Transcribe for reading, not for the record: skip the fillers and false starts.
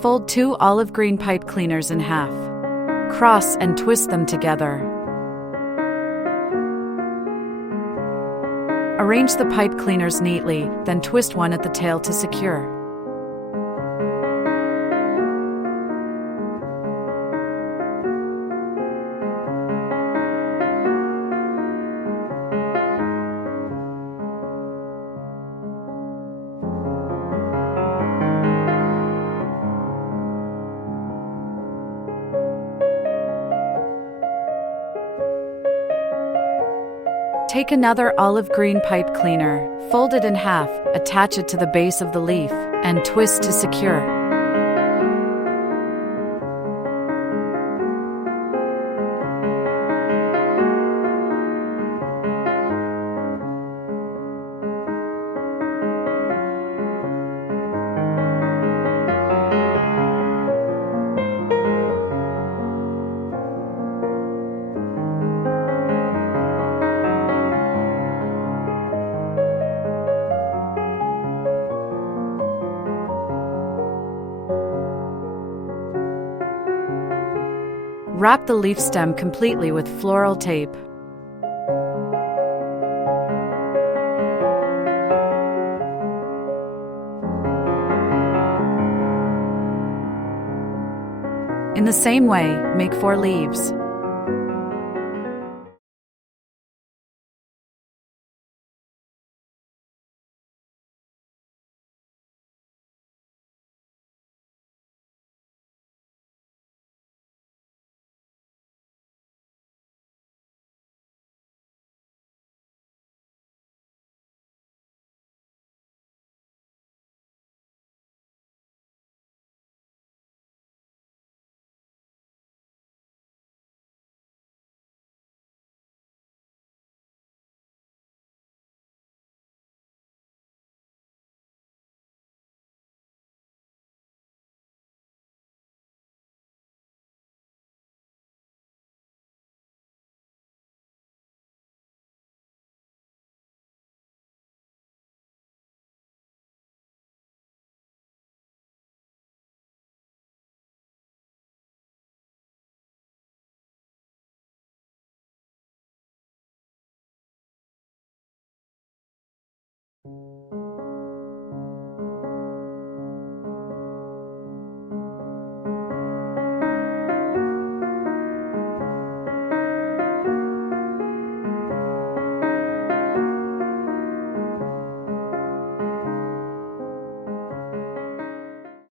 Fold 2 olive green pipe cleaners in half. Cross and twist them together. Arrange the pipe cleaners neatly, then twist one at the tail to secure. Take another olive green pipe cleaner, fold it in half, attach it to the base of the leaf, and twist to secure. Wrap the leaf stem completely with floral tape. In the same way, make 4 leaves.